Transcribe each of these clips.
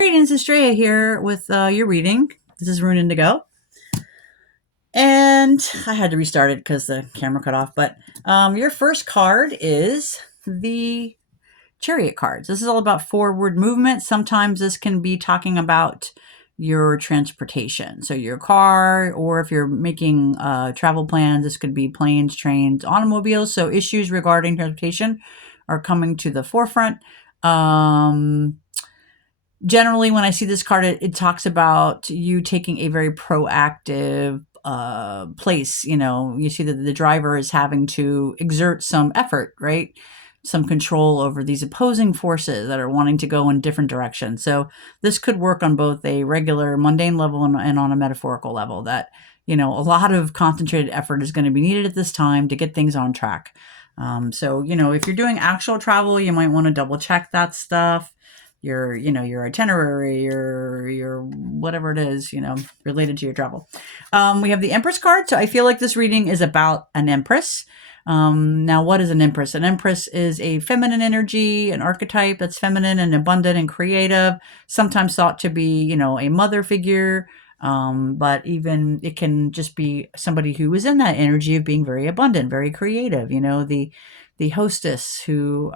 Greetings, Estrella here with your reading. This is Rune Indigo. And I had to restart it because the camera cut off. But your first card is the Chariot cards. This is all about forward movement. Sometimes this can be talking about your transportation. So your car, or if you're making travel plans, this could be planes, trains, automobiles. So issues regarding transportation are coming to the forefront. Generally, when I see this card, it talks about you taking a very proactive place. You know, you see that the driver is having to exert some effort, right? Some control over these opposing forces that are wanting to go in different directions. So this could work on both a regular mundane level and on a metaphorical level, that, you know, a lot of concentrated effort is going to be needed at this time to get things on track. So, you know, if you're doing actual travel, you might want to double check that stuff, your itinerary, your whatever it is, related to your travel. We have the Empress card. So I feel like this reading is about an Empress. Now, what is an Empress? An Empress is a feminine energy, an archetype that's feminine and abundant and creative, sometimes thought to be, a mother figure. But even it can just be somebody who is in that energy of being very abundant, very creative, the hostess who,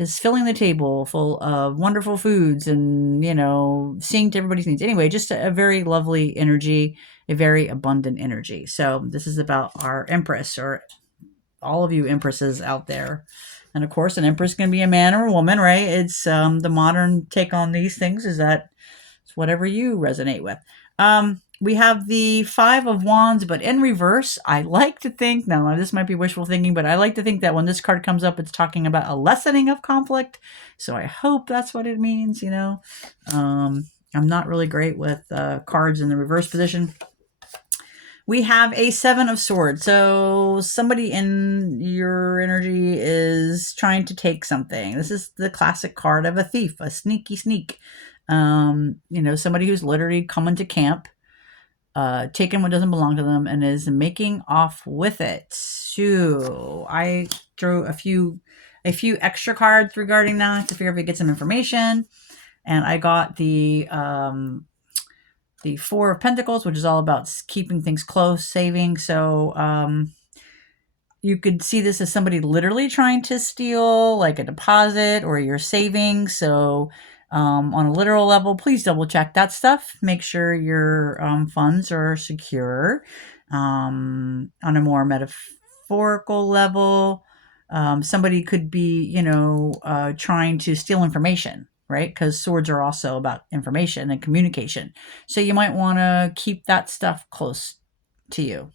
is filling the table full of wonderful foods and, seeing to everybody's needs. Anyway, just a very lovely energy, a very abundant energy. So this is about our Empress, or all of you Empresses out there. And of course, an Empress can be a man or a woman, right? It's the modern take on these things is that it's whatever you resonate with. We have the Five of Wands, but in reverse. I like to think, now this might be wishful thinking, but I like to think that when this card comes up, it's talking about a lessening of conflict. So I hope that's what it means, I'm not really great with cards in the reverse position. We have a Seven of Swords. So somebody in your energy is trying to take something. This is the classic card of a thief, a sneaky sneak. Somebody who's literally coming to camp, taking what doesn't belong to them and is making off with it. So I drew a few extra cards regarding that to figure if we get some information. And I got the Four of Pentacles, which is all about keeping things close, saving. So you could see this as somebody literally trying to steal like a deposit or your savings. So on a literal level, please double check that stuff. Make sure your funds are secure. On a more metaphorical level, somebody could be, trying to steal information, right? Because swords are also about information and communication. So you might want to keep that stuff close to you,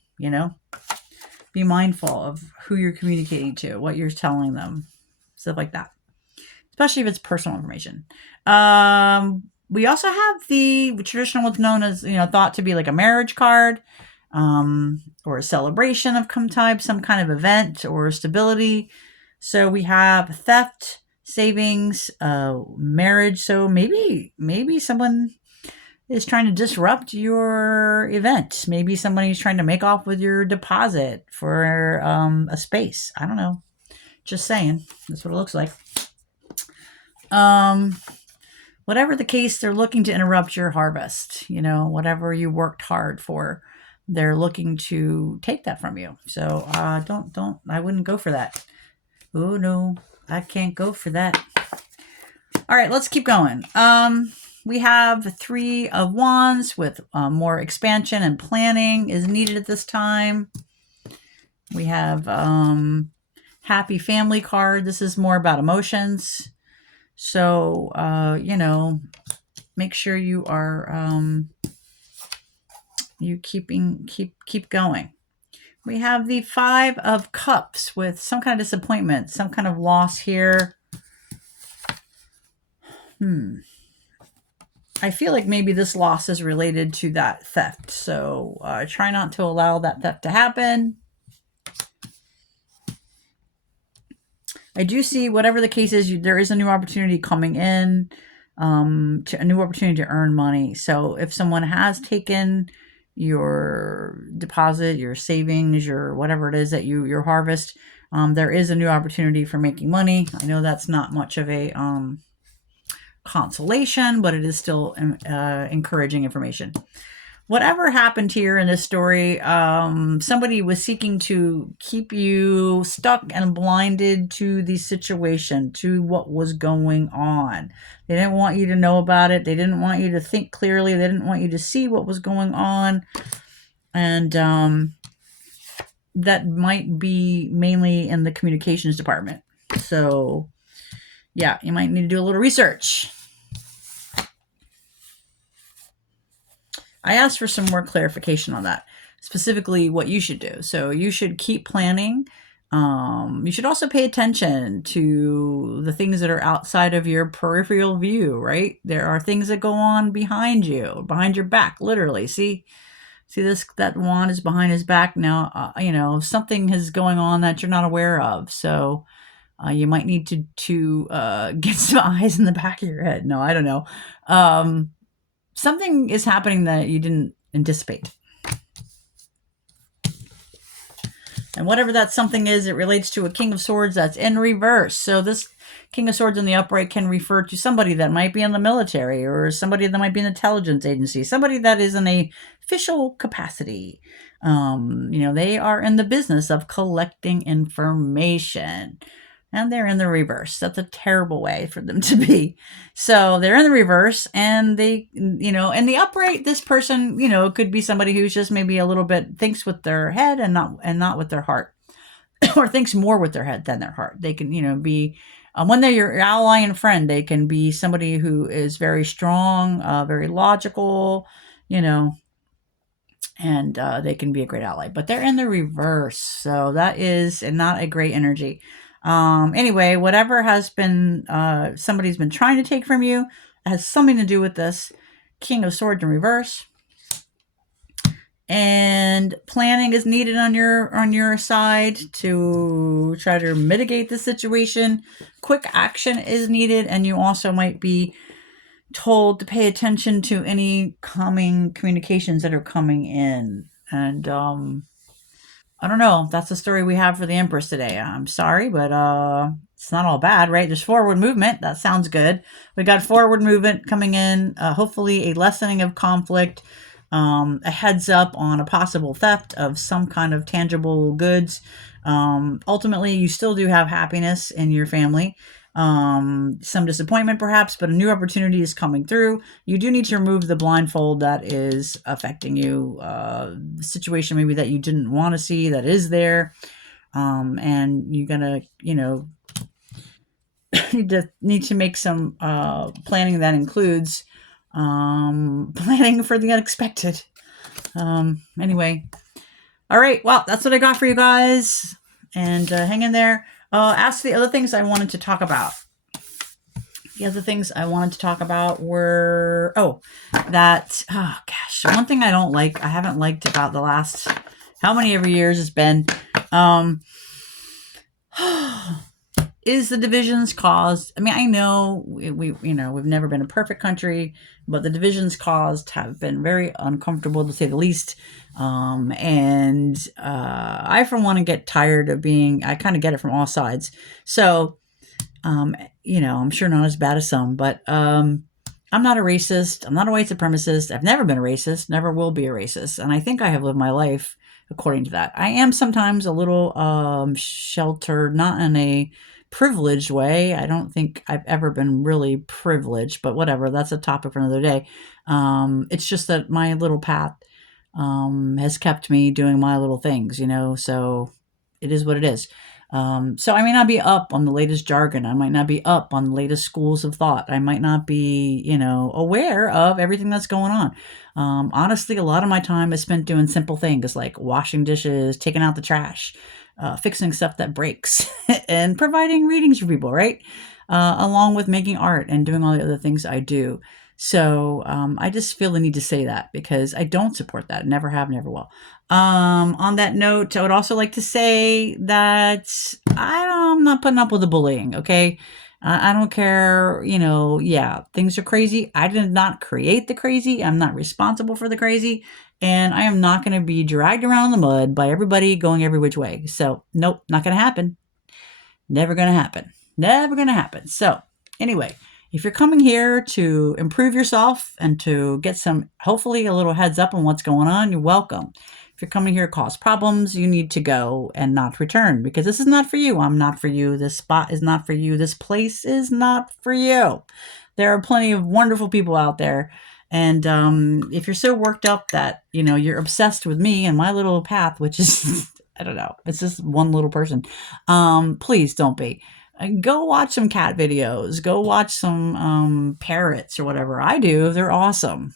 Be mindful of who you're communicating to, what you're telling them, stuff like that, especially if it's personal information. We also have the traditional, what's known as, thought to be like a marriage card, or a celebration of some type, some kind of event or stability. So we have theft, savings, marriage. So maybe someone is trying to disrupt your event. Maybe somebody's trying to make off with your deposit for a space. I don't know. Just saying. That's what it looks like. Whatever the case, they're looking to interrupt your harvest. Whatever you worked hard for, they're looking to take that from you. So I wouldn't go for that. Oh no, I can't go for that. All right, let's keep going. We have Three of Wands with more expansion and planning is needed at this time. We have Happy Family card. This is more about emotions. So, make sure you are you keep going. We have the Five of Cups with some kind of disappointment, some kind of loss here. I feel like maybe this loss is related to that theft. So try not to allow that theft to happen. I do see, whatever the case is, there is a new opportunity coming in, to a new opportunity to earn money. So if someone has taken your deposit, your savings, your whatever it is that your harvest, there is a new opportunity for making money. I know that's not much of a consolation, but it is still encouraging information. Whatever happened here in this story, somebody was seeking to keep you stuck and blinded to the situation, to what was going on. They didn't want you to know about it. They didn't want you to think clearly. They didn't want you to see what was going on. And that might be mainly in the communications department. So, yeah, you might need to do a little research. I asked for some more clarification on that, specifically what you should do. So you should keep planning. You should also pay attention to the things that are outside of your peripheral view, right? There are things that go on behind you, behind your back, literally. See this, that wand is behind his back now. Something is going on that you're not aware of. So you might need to get some eyes in the back of your head. No, I don't know. Something is happening that you didn't anticipate. And whatever that something is, it relates to a King of Swords that's in reverse. So this King of Swords in the upright can refer to somebody that might be in the military, or somebody that might be in the intelligence agency, somebody that is in a official capacity. They are in the business of collecting information. And they're in the reverse. That's a terrible way for them to be. So they're in the reverse, and they, in the upright, this person, could be somebody who's just maybe a little bit thinks with their head and not with their heart, or thinks more with their head than their heart. They can, be, when they're your ally and friend, they can be somebody who is very strong, very logical, and they can be a great ally. But they're in the reverse, so that is not a great energy. Anyway, whatever has been somebody's been trying to take from you has something to do with this King of Swords in reverse. And planning is needed on your side to try to mitigate the situation. Quick action is needed, and you also might be told to pay attention to any coming communications that are coming in. And I don't know. That's the story we have for the Empress today. I'm sorry, but it's not all bad, right? There's forward movement. That sounds good. We got forward movement coming in. Hopefully a lessening of conflict, a heads up on a possible theft of some kind of tangible goods. Ultimately, you still do have happiness in your family. Some disappointment perhaps, but a new opportunity is coming through. You do need to remove the blindfold that is affecting you, the situation maybe that you didn't want to see that is there. And you're gonna, need to make some planning that includes planning for the unexpected. Anyway, all right, well, that's what I got for you guys, and hang in there. Ask the other things I wanted to talk about. The other things I wanted to talk about were, one thing I haven't liked about the last, how many every years it's been, is the divisions caused. I mean, I know we've never been a perfect country, but the divisions caused have been very uncomfortable, to say the least. And I, for one, get tired of I kind of get it from all sides. So, I'm sure not as bad as some, but I'm not a racist. I'm not a white supremacist. I've never been a racist, never will be a racist. And I think I have lived my life according to that. I am sometimes a little sheltered, not in a privileged way. I don't think I've ever been really privileged, but whatever, that's a topic for another day. It's just that my little path has kept me doing my little things, so it is what it is. So I may not be up on the latest jargon. I might not be up on the latest schools of thought. I might not be, aware of everything that's going on. Honestly, a lot of my time is spent doing simple things like washing dishes, taking out the trash, fixing stuff that breaks, and providing readings for people, right? Along with making art and doing all the other things I do. So I just feel the need to say that because I don't support that. Never have, never will. On that note, I would also like to say that I'm not putting up with the bullying, okay? I don't care, things are crazy. I did not create the crazy. I'm not responsible for the crazy. And I am not going to be dragged around in the mud by everybody going every which way. So, nope, not going to happen. Never going to happen. Never going to happen. So, anyway, If you're coming here to improve yourself and to get some, hopefully, a little heads up on what's going on, you're welcome. If you're coming here to cause problems, you need to go and not return, because this is not for you. I'm not for you. This spot is not for you. This place is not for you. There are plenty of wonderful people out there. And if you're so worked up that, you're obsessed with me and my little path, which is, I don't know, it's just one little person, please don't be. Go watch some cat videos. Go watch some parrots or whatever. I do. They're awesome.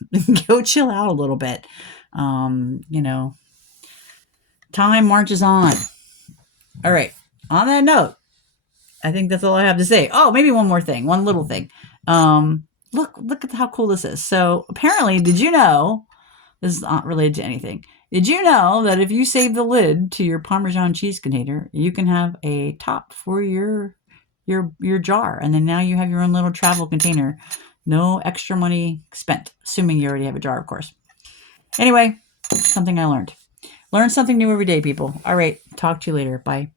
Go chill out a little bit. You know, time marches on. All right. On that note, I think that's all I have to say. Oh, maybe one more thing. One little thing. Look at how cool this is. So apparently, did you know, this is not related to anything. Did you know that if you save the lid to your Parmesan cheese container, you can have a top for your jar, and then now you have your own little travel container. No extra money spent, assuming you already have a jar, of course. Anyway, something I learned. Learn something new every day, people. All right, talk to you later. Bye.